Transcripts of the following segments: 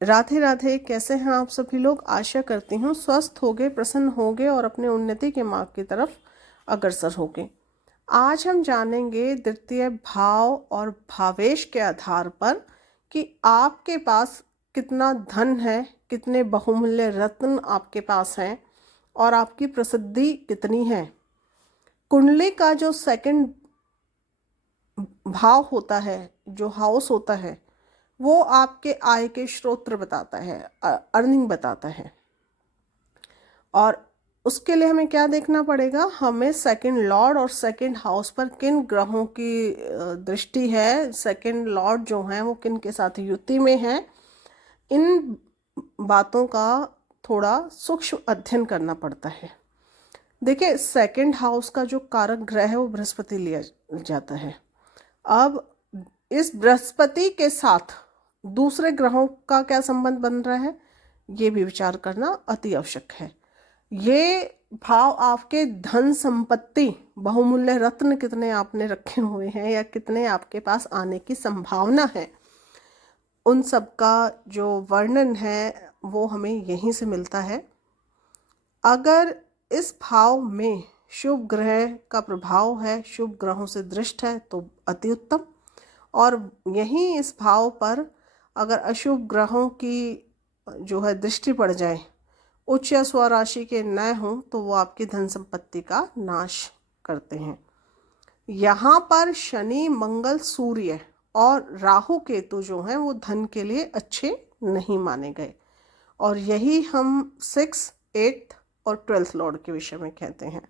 राधे राधे। कैसे हैं आप सभी लोग? आशा करती हूँ स्वस्थ होगे, प्रसन्न होगे और अपने उन्नति के मार्ग की तरफ अग्रसर होगे। आज हम जानेंगे द्वितीय भाव और भावेश के आधार पर कि आपके पास कितना धन है, कितने बहुमूल्य रत्न आपके पास हैं और आपकी प्रसिद्धि कितनी है। कुंडली का जो सेकंड भाव होता है, जो हाउस होता है, वो आपके आय के स्रोत बताता है, अर्निंग बताता है। और उसके लिए हमें क्या देखना पड़ेगा? हमें सेकंड लॉर्ड और सेकंड हाउस पर किन ग्रहों की दृष्टि है, सेकंड लॉर्ड जो हैं वो किन के साथ युति में है, इन बातों का थोड़ा सूक्ष्म अध्ययन करना पड़ता है। देखिए, सेकंड हाउस का जो कारक ग्रह है वो बृहस्पति लिया जाता है। अब इस बृहस्पति के साथ दूसरे ग्रहों का क्या संबंध बन रहा है, ये भी विचार करना अति आवश्यक है। ये भाव आपके धन संपत्ति, बहुमूल्य रत्न कितने आपने रखे हुए हैं या कितने आपके पास आने की संभावना है, उन सब का जो वर्णन है वो हमें यहीं से मिलता है। अगर इस भाव में शुभ ग्रह का प्रभाव है, शुभ ग्रहों से दृष्ट है, तो अति उत्तम। और यहीं इस भाव पर अगर अशुभ ग्रहों की जो है दृष्टि पड़ जाए, उच्च या स्वराशि के न हों, तो वो आपकी धन संपत्ति का नाश करते हैं। यहाँ पर शनि, मंगल, सूर्य और राहु केतु जो हैं वो धन के लिए अच्छे नहीं माने गए। और यही हम 6, 8 और 12th लॉर्ड के विषय में कहते हैं।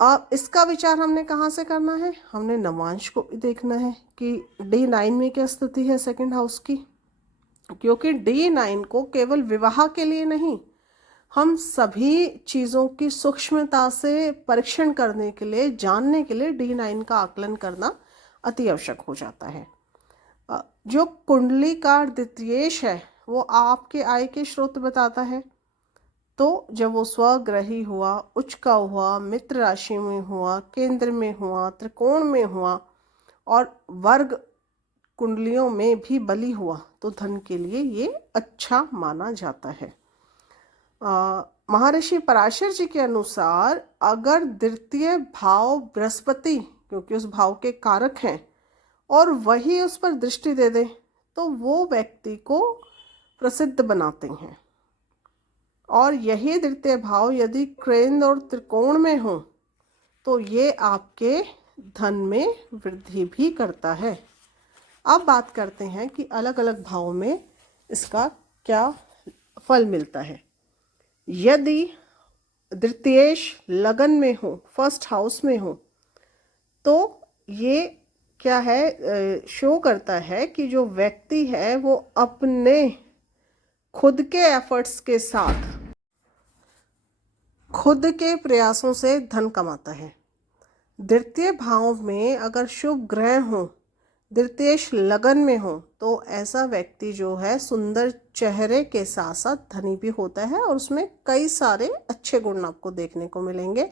अब इसका विचार हमने कहाँ से करना है? हमने नवांश को देखना है कि D9 में क्या स्थिति है सेकंड हाउस की। क्योंकि D9 को केवल विवाह के लिए नहीं, हम सभी चीज़ों की सूक्ष्मता से परीक्षण करने के लिए, जानने के लिए D9 का आकलन करना अति आवश्यक हो जाता है। जो कुंडली का द्वितीयेश है वो आपके आय के स्रोत बताता है। तो जब वो स्वग्रही हुआ, उच्च का हुआ, मित्र राशि में हुआ, केंद्र में हुआ, त्रिकोण में हुआ और वर्ग कुंडलियों में भी बली हुआ, तो धन के लिए ये अच्छा माना जाता है। महर्षि पराशर जी के अनुसार अगर द्वितीय भाव बृहस्पति, क्योंकि उस भाव के कारक हैं, और वही उस पर दृष्टि दे दे, तो वो व्यक्ति को प्रसिद्ध बनाते हैं। और यही द्वितीय भाव यदि केंद्र और त्रिकोण में हो, तो ये आपके धन में वृद्धि भी करता है। अब बात करते हैं कि अलग अलग भाव में इसका क्या फल मिलता है। यदि द्वितीयेश लगन में हो, फर्स्ट हाउस में हो, तो ये क्या है, शो करता है कि जो व्यक्ति है वो अपने खुद के एफर्ट्स के साथ, खुद के प्रयासों से धन कमाता है। द्वितीय भाव में अगर शुभ ग्रह हो, द्वितीयेश लगन में हो, तो ऐसा व्यक्ति जो है सुंदर चेहरे के साथ साथ धनी भी होता है और उसमें कई सारे अच्छे गुण आपको देखने को मिलेंगे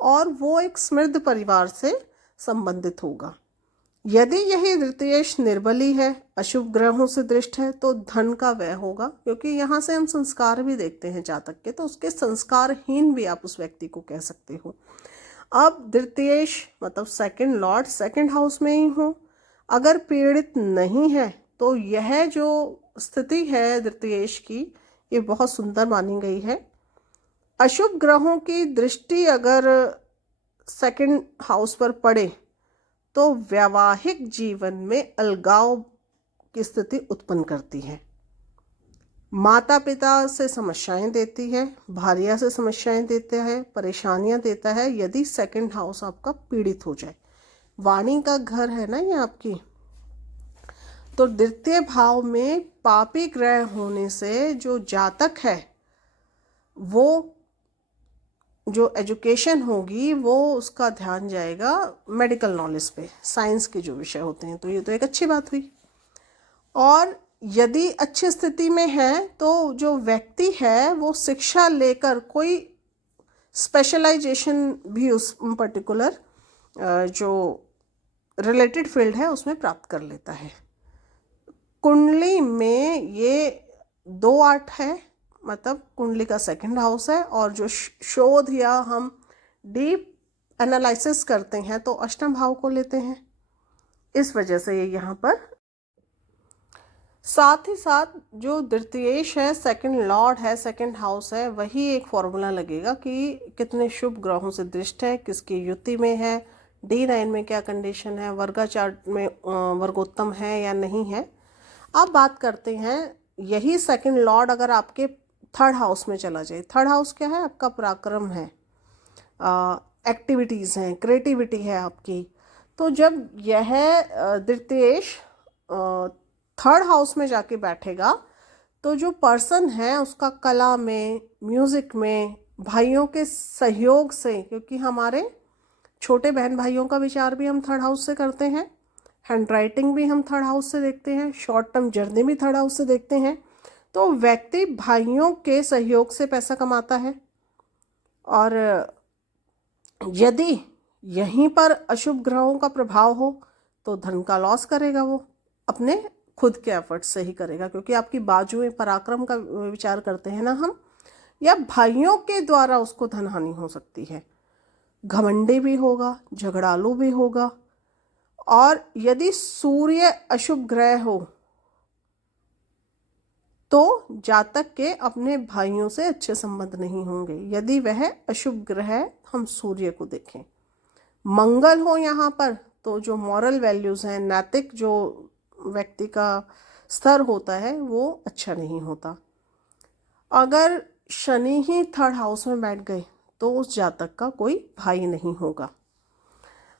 और वो एक समृद्ध परिवार से संबंधित होगा। यदि यही द्वितीयेश निर्बली है, अशुभ ग्रहों से दृष्ट है, तो धन का व्यय होगा। क्योंकि यहाँ से हम संस्कार भी देखते हैं जातक के, तो उसके संस्कारहीन भी आप उस व्यक्ति को कह सकते हो। अब द्वितीयेश मतलब सेकंड लॉर्ड सेकंड हाउस में ही हो, अगर पीड़ित नहीं है, तो यह जो स्थिति है द्वितीयेश की, ये बहुत सुंदर मानी गई है। अशुभ ग्रहों की दृष्टि अगर सेकंड हाउस पर पड़े, तो वैवाहिक जीवन में अलगाव की स्थिति उत्पन्न करती है, माता पिता से समस्याएं देती है, भार्या से समस्याएं देता है, परेशानियां देता है, यदि सेकंड हाउस आपका पीड़ित हो जाए। वाणी का घर है ना ये आपकी, तो द्वितीय भाव में पापी ग्रह होने से जो जातक है वो जो एजुकेशन होगी वो उसका ध्यान जाएगा मेडिकल नॉलेज पे, साइंस के जो विषय होते हैं। तो ये तो एक अच्छी बात हुई। और यदि अच्छी स्थिति में है तो जो व्यक्ति है वो शिक्षा लेकर कोई स्पेशलाइजेशन भी उस पर्टिकुलर जो रिलेटेड फील्ड है उसमें प्राप्त कर लेता है। कुंडली में ये 2-8 है, मतलब कुंडली का सेकंड हाउस है, और जो शोध या हम डीप एनालिसिस करते हैं तो अष्टम भाव को लेते हैं, इस वजह से ये यहाँ पर। साथ ही साथ जो द्वितीयेश है, सेकंड लॉर्ड है, सेकंड हाउस है, वही एक फॉर्मूला लगेगा कि कितने शुभ ग्रहों से दृष्ट है, किसकी युति में है, D9 में क्या कंडीशन है, वर्गा चार्ट में वर्गोत्तम है या नहीं है। अब बात करते हैं, यही सेकंड लॉर्ड अगर आपके थर्ड हाउस में चला जाए, थर्ड हाउस क्या है, आपका पराक्रम है, एक्टिविटीज़ हैं, क्रिएटिविटी है आपकी, तो जब यह द्वितीयेश थर्ड हाउस में जाके बैठेगा तो जो पर्सन है उसका कला में, म्यूज़िक में, भाइयों के सहयोग से, क्योंकि हमारे छोटे बहन भाइयों का विचार भी हम थर्ड हाउस से करते हैं, हैंड राइटिंग भी हम थर्ड हाउस से देखते हैं, शॉर्ट टर्म जर्नी भी थर्ड हाउस से देखते हैं, तो व्यक्ति भाइयों के सहयोग से पैसा कमाता है। और यदि यहीं पर अशुभ ग्रहों का प्रभाव हो तो धन का लॉस करेगा, वो अपने खुद के एफर्ट से ही करेगा, क्योंकि आपकी बाजुएं, पराक्रम का विचार करते हैं ना हम, या भाइयों के द्वारा उसको धन हानि हो सकती है, घमंडी भी होगा, झगड़ालू भी होगा। और यदि सूर्य अशुभ ग्रह हो तो जातक के अपने भाइयों से अच्छे संबंध नहीं होंगे, यदि वह अशुभ ग्रह हम सूर्य को देखें। मंगल हो यहाँ पर तो जो मॉरल वैल्यूज़ हैं, नैतिक जो व्यक्ति का स्तर होता है वो अच्छा नहीं होता। अगर शनि ही थर्ड हाउस में बैठ गए तो उस जातक का कोई भाई नहीं होगा।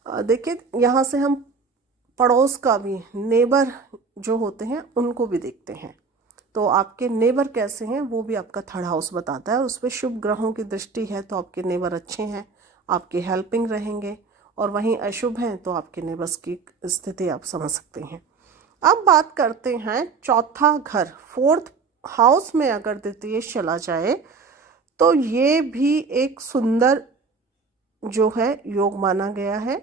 देखिए, यहाँ से हम पड़ोस का भी, नेबर जो होते हैं उनको भी देखते हैं, तो आपके नेबर कैसे हैं वो भी आपका थर्ड हाउस बताता है। उस पर शुभ ग्रहों की दृष्टि है तो आपके नेबर अच्छे हैं, आपके हेल्पिंग रहेंगे, और वहीं अशुभ हैं तो आपके नेबर्स की स्थिति आप समझ सकते हैं। अब बात करते हैं चौथा घर, फोर्थ हाउस में अगर द्वितीयेश चला जाए तो ये भी एक सुंदर जो है योग माना गया है,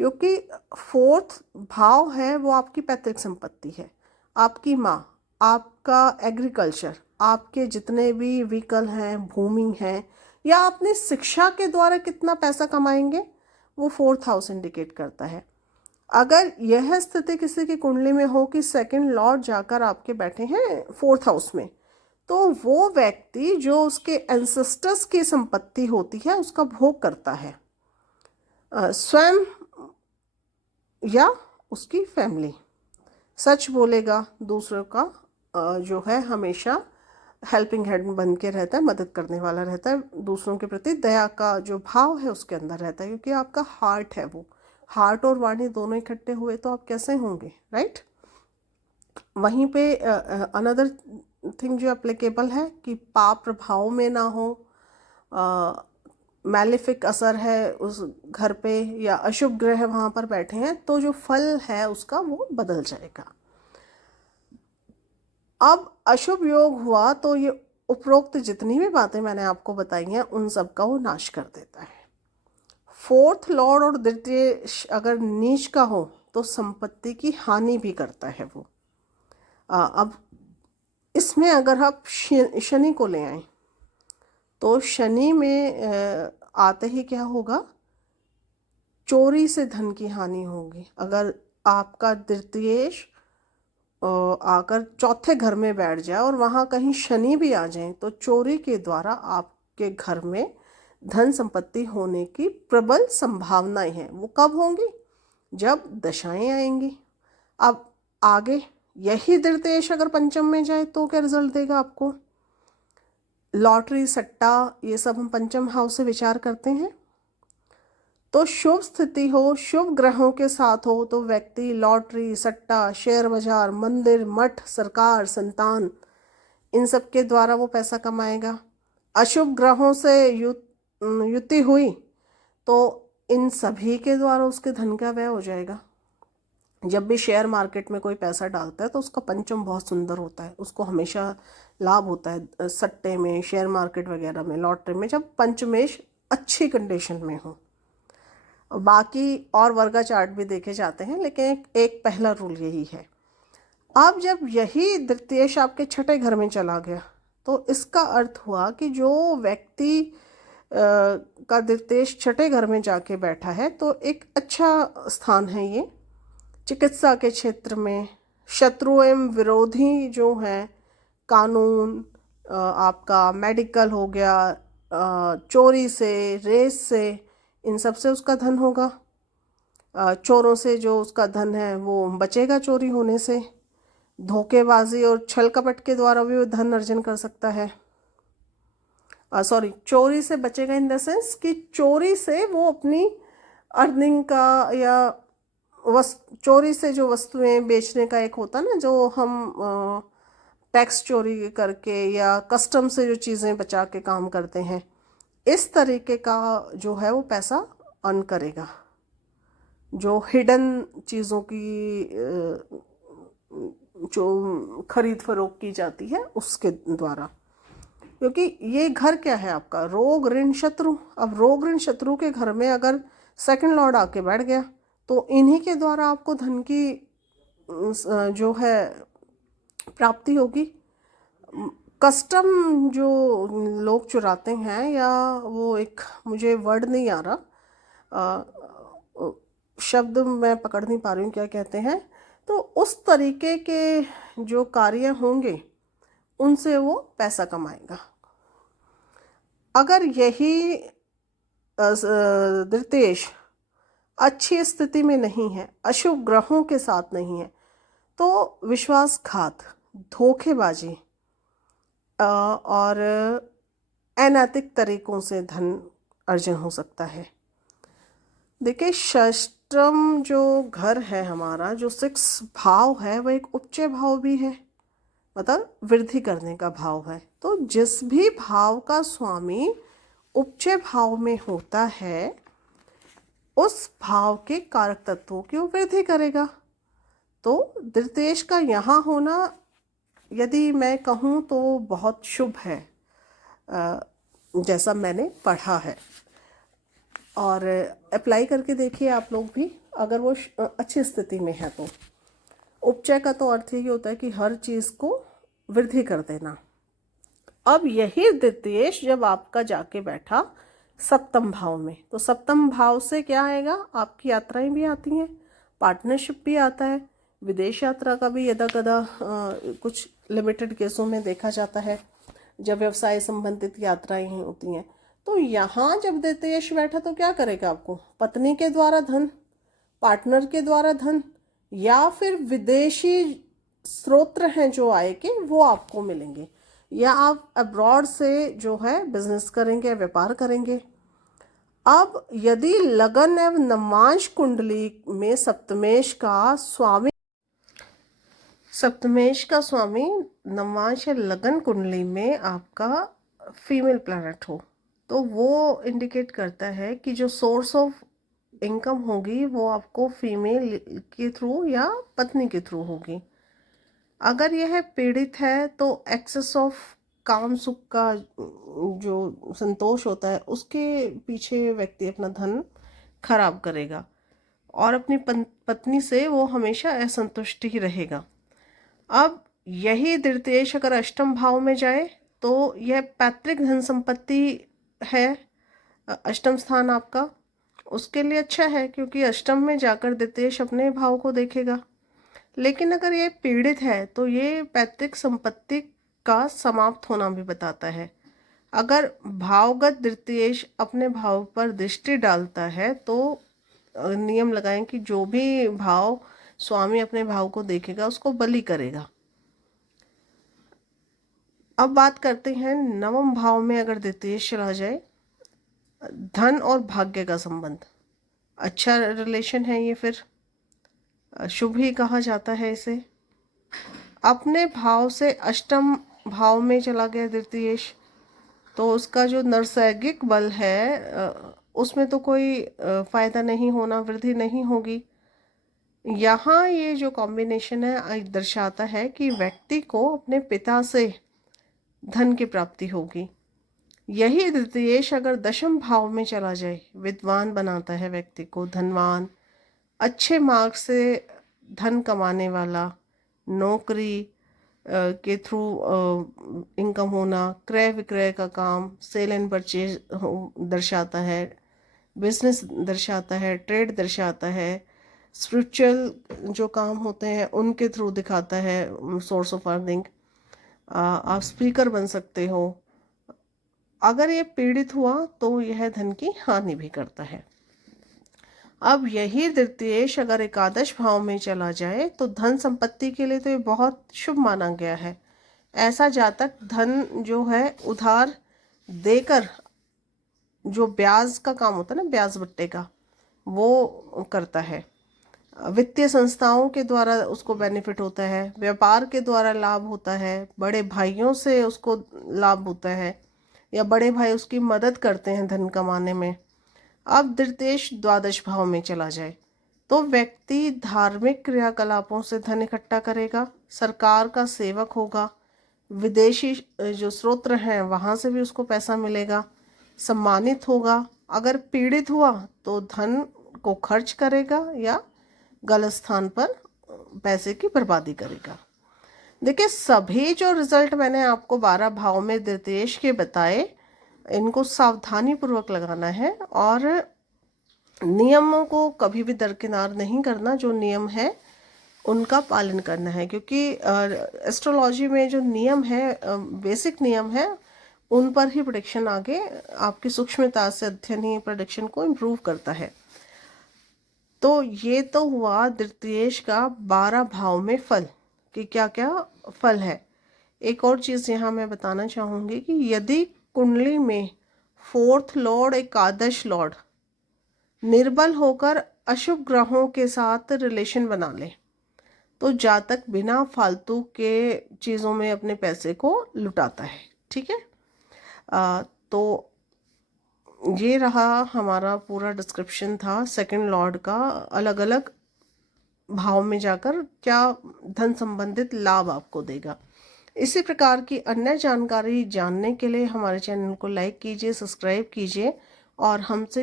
क्योंकि फोर्थ भाव है वो आपकी पैतृक संपत्ति है, आपकी माँ, आपका एग्रीकल्चर, आपके जितने भी व्हीकल हैं, भूमि हैं, या अपनी शिक्षा के द्वारा कितना पैसा कमाएंगे, वो फोर्थ हाउस इंडिकेट करता है। अगर यह स्थिति किसी की कुंडली में हो कि सेकंड लॉर्ड जाकर आपके बैठे हैं फोर्थ हाउस में, तो वो व्यक्ति जो उसके एंसेस्टर्स की संपत्ति होती है उसका भोग करता है, स्वयं या उसकी फैमिली। सच बोलेगा, दूसरों का जो है हमेशा हेल्पिंग हैंड बन के रहता है, मदद करने वाला रहता है, दूसरों के प्रति दया का जो भाव है उसके अंदर रहता है, क्योंकि आपका हार्ट है, वो हार्ट और वाणी दोनों इकट्ठे हुए तो आप कैसे होंगे, राइट। वहीं पे अनदर थिंग जो एप्लीकेबल है कि पाप प्रभाव में ना हो, मैलिफिक असर है उस घर पे, या अशुभ ग्रह वहाँ पर बैठे हैं तो जो फल है उसका वो बदल जाएगा। अब अशुभ योग हुआ तो ये उपरोक्त जितनी भी बातें मैंने आपको बताई हैं उन सब का वो नाश कर देता है। फोर्थ लॉर्ड और द्वितीय अगर नीच का हो तो संपत्ति की हानि भी करता है वो। अब इसमें अगर आप शनि को ले आए तो शनि में आते ही क्या होगा, चोरी से धन की हानि होगी। अगर आपका द्वितीयेश आकर चौथे घर में बैठ जाए और वहाँ कहीं शनि भी आ जाए तो चोरी के द्वारा आपके घर में धन संपत्ति होने की प्रबल संभावनाएं हैं। वो कब होंगी, जब दशाएं आएंगी। अब आगे यही द्वितीयेश अगर पंचम में जाए तो क्या रिजल्ट देगा आपको, लॉटरी, सट्टा, ये सब हम पंचम हाउस से विचार करते हैं। तो शुभ स्थिति हो, शुभ ग्रहों के साथ हो तो व्यक्ति लॉटरी, सट्टा, शेयर बाजार, मंदिर, मठ, सरकार, संतान, इन सब के द्वारा वो पैसा कमाएगा। अशुभ ग्रहों से युति हुई तो इन सभी के द्वारा उसके धन का व्यय हो जाएगा। जब भी शेयर मार्केट में कोई पैसा डालता है तो उसका पंचम बहुत सुंदर होता है, उसको हमेशा लाभ होता है। सट्टे में, शेयर मार्केट वगैरह में, लॉटरी में, जब पंचमेश अच्छी कंडीशन में हो। बाकी और वर्गा चार्ट भी देखे जाते हैं, लेकिन एक पहला रूल यही है। अब जब यही द्वितीयेश आपके छठे घर में चला गया तो इसका अर्थ हुआ कि जो व्यक्ति का द्वितीयेश छठे घर में जाके बैठा है तो एक अच्छा स्थान है ये। चिकित्सा के क्षेत्र में शत्रु एवं विरोधी जो हैं, कानून, आपका मेडिकल हो गया, चोरी से, रेस से, इन सब से उसका धन होगा। चोरों से जो उसका धन है वो बचेगा, चोरी होने से। धोखेबाजी और छल कपट के द्वारा भी वो धन अर्जन कर सकता है। सॉरी, चोरी से बचेगा इन द सेंस कि चोरी से वो अपनी अर्निंग का या चोरी से जो वस्तुएं बेचने का एक होता ना, जो हम टैक्स चोरी करके या कस्टम से जो चीज़ें बचा के काम करते हैं, इस तरीके का जो है वो पैसा अर्न करेगा। जो हिडन चीज़ों की जो खरीद फरोख्त की जाती है उसके द्वारा, क्योंकि ये घर क्या है आपका, रोग ऋण शत्रु। अब रोग ऋण शत्रु के घर में अगर सेकंड लॉर्ड आके बैठ गया तो इन्हीं के द्वारा आपको धन की जो है प्राप्ति होगी। कस्टम जो लोग चुराते हैं, या वो एक मुझे वर्ड नहीं आ रहा, शब्द मैं पकड़ नहीं पा रही हूँ क्या कहते हैं, तो उस तरीके के जो कार्य होंगे उनसे वो पैसा कमाएगा। अगर यही द्वितीयेश अच्छी स्थिति में नहीं है, अशुभ ग्रहों के साथ नहीं है, तो विश्वासघात, धोखेबाजी और अनैतिक तरीकों से धन अर्जन हो सकता है। देखिए, षष्ठम जो घर है हमारा, जो 6 भाव है, वह एक उपचय भाव भी है, मतलब वृद्धि करने का भाव है। तो जिस भी भाव का स्वामी उपचय भाव में होता है उस भाव के कारक तत्वों की वो वृद्धि करेगा। तो द्वितीयेश का यहाँ होना, यदि मैं कहूँ तो बहुत शुभ है, जैसा मैंने पढ़ा है। और अप्लाई करके देखिए आप लोग भी, अगर वो अच्छी स्थिति में है तो। उपचय का तो अर्थ यही होता है कि हर चीज़ को वृद्धि कर देना। अब यही द्वितीयेश जब आपका जाके बैठा सप्तम भाव में, तो सप्तम भाव से क्या आएगा, आपकी यात्राएं भी आती हैं, पार्टनरशिप भी आता है, विदेश यात्रा का भी यदा कदा कुछ लिमिटेड केसों में देखा जाता है जब व्यवसाय संबंधित यात्राएं होती हैं। तो यहाँ जब द्वितीयेश बैठा तो क्या करेगा आपको, पत्नी के द्वारा धन, पार्टनर के द्वारा धन, या फिर विदेशी स्रोत हैं जो आय के वो आपको मिलेंगे, या आप अब्रॉड से जो है बिजनेस करेंगे, व्यापार करेंगे। अब यदि लगन एवं नवांश कुंडली में सप्तमेश का स्वामी नवांश या लगन कुंडली में आपका फीमेल प्लैनेट हो, तो वो इंडिकेट करता है कि जो सोर्स ऑफ इनकम होगी वो आपको फीमेल के थ्रू या पत्नी के थ्रू होगी। अगर यह पीड़ित है तो एक्सेस ऑफ काम सुख का जो संतोष होता है उसके पीछे व्यक्ति अपना धन खराब करेगा, और अपनी पत्नी से वो हमेशा असंतुष्ट ही रहेगा। अब यही द्वितीयेश अगर अष्टम भाव में जाए तो यह पैतृक धन संपत्ति है, अष्टम स्थान आपका उसके लिए अच्छा है, क्योंकि अष्टम में जाकर द्वितीयेश अपने भाव को देखेगा। लेकिन अगर ये पीड़ित है तो ये पैतृक संपत्ति का समाप्त होना भी बताता है। अगर भावगत द्वितीयेश अपने भाव पर दृष्टि डालता है तो नियम लगाएं कि जो भी भाव स्वामी अपने भाव को देखेगा उसको बलि करेगा। अब बात करते हैं नवम भाव में अगर द्वितीयेश चला जाए, धन और भाग्य का संबंध, अच्छा रिलेशन है ये, फिर शुभ ही कहा जाता है इसे। अपने भाव से अष्टम भाव में चला गया द्वितीयेश, तो उसका जो नैसर्गिक बल है उसमें तो कोई फायदा नहीं होना, वृद्धि नहीं होगी। यहाँ ये जो कॉम्बिनेशन है दर्शाता है कि व्यक्ति को अपने पिता से धन की प्राप्ति होगी। यही द्वितीयेश अगर दशम भाव में चला जाए, विद्वान बनाता है व्यक्ति को, धनवान, अच्छे मार्ग से धन कमाने वाला, नौकरी के थ्रू इनकम होना, क्रय विक्रय का काम, सेल एंड परचेज दर्शाता है, बिजनेस दर्शाता है, ट्रेड दर्शाता है, स्पिरिचुअल जो काम होते हैं उनके थ्रू दिखाता है सोर्स ऑफ अर्निंग। आप स्पीकर बन सकते हो। अगर ये पीड़ित हुआ तो यह धन की हानि भी करता है। अब यही द्वितीयेश अगर एकादश भाव में चला जाए तो धन संपत्ति के लिए तो ये बहुत शुभ माना गया है। ऐसा जातक धन जो है उधार देकर, जो ब्याज का काम होता है ना, ब्याज बट्टे का, वो करता है। वित्तीय संस्थाओं के द्वारा उसको बेनिफिट होता है, व्यापार के द्वारा लाभ होता है, बड़े भाइयों से उसको लाभ होता है, या बड़े भाई उसकी मदद करते हैं धन कमाने में। अब द्वितीयेश द्वादश भाव में चला जाए तो व्यक्ति धार्मिक क्रियाकलापों से धन इकट्ठा करेगा, सरकार का सेवक होगा, विदेशी जो स्रोत हैं वहाँ से भी उसको पैसा मिलेगा, सम्मानित होगा। अगर पीड़ित हुआ तो धन को खर्च करेगा या गलत स्थान पर पैसे की बर्बादी करेगा। देखिए, सभी जो रिजल्ट मैंने आपको 12 भाव में द्वितीयेश के बताए, इनको सावधानी पूर्वक लगाना है और नियमों को कभी भी दरकिनार नहीं करना। जो नियम है उनका पालन करना है, क्योंकि एस्ट्रोलॉजी में जो नियम है, बेसिक नियम है, उन पर ही प्रेडिक्शन आगे आपकी सूक्ष्मता से अध्ययन ही प्रेडिक्शन को इम्प्रूव करता है। तो ये तो हुआ द्वितीयेश का 12 भाव में फल कि क्या क्या फल है। एक और चीज़ यहाँ मैं बताना चाहूँगी कि यदि कुंडली में 4th लॉर्ड एकादश लॉर्ड निर्बल होकर अशुभ ग्रहों के साथ रिलेशन बना ले तो जातक बिना फालतू के चीज़ों में अपने पैसे को लुटाता है। ठीक है, तो ये रहा हमारा पूरा डिस्क्रिप्शन था सेकंड लॉर्ड का, अलग अलग भाव में जाकर क्या धन संबंधित लाभ आपको देगा। इसी प्रकार की अन्य जानकारी जानने के लिए हमारे चैनल को लाइक कीजिए, सब्सक्राइब कीजिए और हमसे